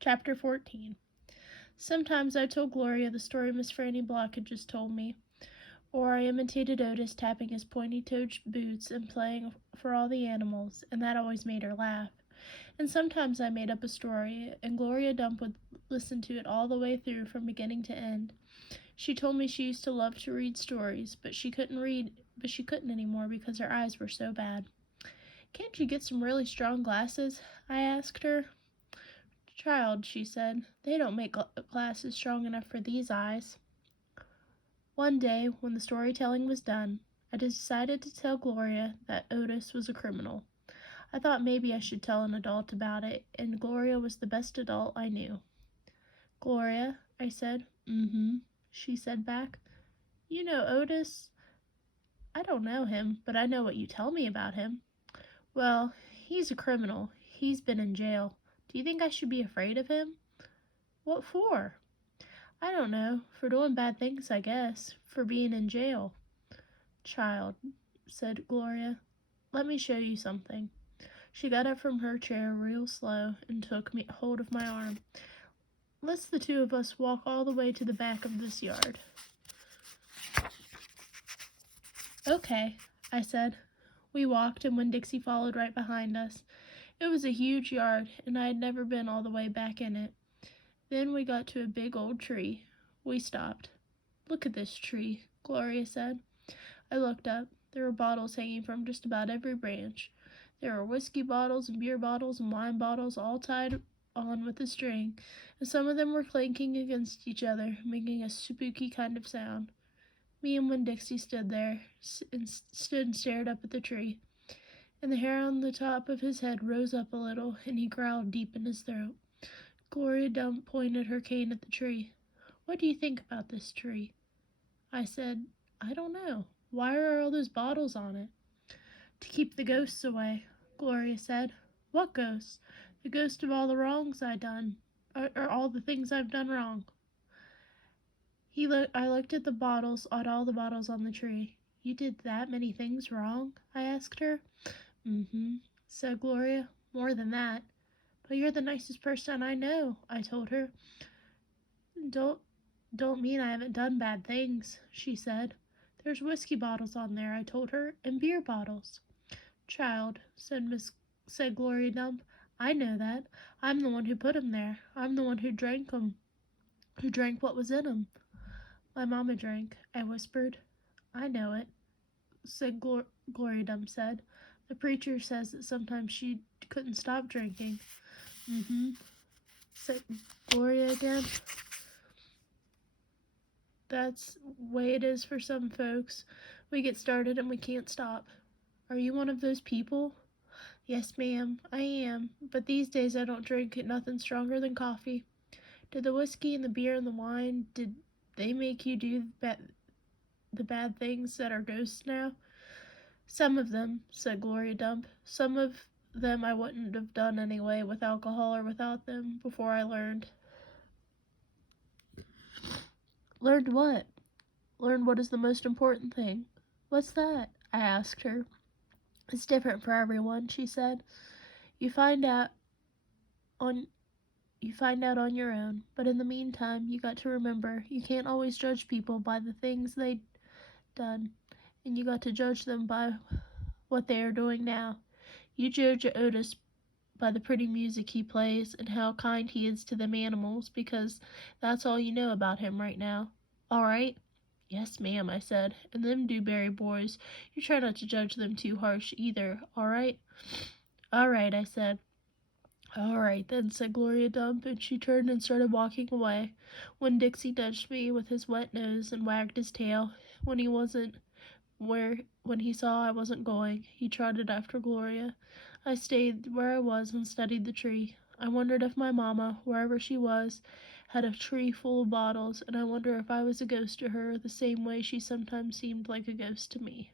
Chapter 14. Sometimes I told Gloria the story Miss Franny Block had just told me, or I imitated Otis tapping his pointy-toed boots and playing for all the animals, and that always made her laugh. And sometimes I made up a story, and Gloria Dump would listen to it all the way through from beginning to end. She told me she used to love to read stories, but she couldn't anymore because her eyes were so bad. "Can't you get some really strong glasses?" I asked her. "Child," she said, "they don't make glasses strong enough for these eyes." One day, when the storytelling was done, I decided to tell Gloria that Otis was a criminal. I thought maybe I should tell an adult about it, and Gloria was the best adult I knew. "Gloria," I said. "Mm-hmm," she said back. "You know Otis?" "I don't know him, but I know what you tell me about him." "Well, he's a criminal. He's been in jail. Do you think I should be afraid of him?" "What for?" "I don't know. For doing bad things, I guess. For being in jail." "Child," said Gloria, "let me show you something." She got up from her chair real slow and took hold of my arm. "Let's the two of us walk all the way to the back of this yard." "Okay," I said. We walked, and Winn-Dixie followed right behind us. It was a huge yard, and I had never been all the way back in it. Then we got to a big old tree. We stopped. "Look at this tree," Gloria said. I looked up. There were bottles hanging from just about every branch. There were whiskey bottles and beer bottles and wine bottles all tied on with a string, and some of them were clanking against each other, making a spooky kind of sound. Me and Winn-Dixie stood there, and stared up at the tree, and the hair on the top of his head rose up a little, and he growled deep in his throat. Gloria Dump pointed her cane at the tree. "What do you think about this tree?" I said, "I don't know. Why are all those bottles on it?" "To keep the ghosts away," Gloria said. "What ghosts?" "The ghost of all the wrongs I done, or all the things I've done wrong." I looked at all the bottles on the tree. "You did that many things wrong?" I asked her. "Mm-hmm," said Gloria. "More than that." "But you're the nicest person I know," I told her. Don't mean I haven't done bad things," she said. "There's whiskey bottles on there," I told her, "and beer bottles." "Child," said Gloria Dump, "I know that. I'm the one who put 'em there. I'm the one who drank 'em, who drank what was in 'em." "My mama drank," I whispered. "I know it," Gloria Dump said. "The preacher says that sometimes she couldn't stop drinking." "Mm-hmm," said Gloria again. "That's the way it is for some folks. We get started and we can't stop." "Are you one of those people?" "Yes, ma'am, I am, but these days I don't drink nothing stronger than coffee." "Did the whiskey and the beer and the wine, did they make you do the bad things that are ghosts now?" "Some of them," said Gloria Dump. "Some of them I wouldn't have done anyway, with alcohol or without them, before I learned." "Learned what?" "Learned what is the most important thing." "What's that?" I asked her. "It's different for everyone," she said. You find out on your own, but in the meantime, you got to remember you can't always judge people by the things they done, and you got to judge them by what they are doing now. You judge Otis by the pretty music he plays and how kind he is to them animals, because that's all you know about him right now. All right?" "Yes, ma'am," I said. "And them Dewberry boys, you try not to judge them too harsh either, all right?" "All right," I said. "All right, then," said Gloria Dump, and she turned and started walking away. Winn-Dixie nudged me with his wet nose and wagged his tail. When he saw I wasn't going, he trotted after Gloria. I stayed where I was and studied the tree. I wondered if my mama, wherever she was, had a tree full of bottles, and I wonder if I was a ghost to her the same way she sometimes seemed like a ghost to me.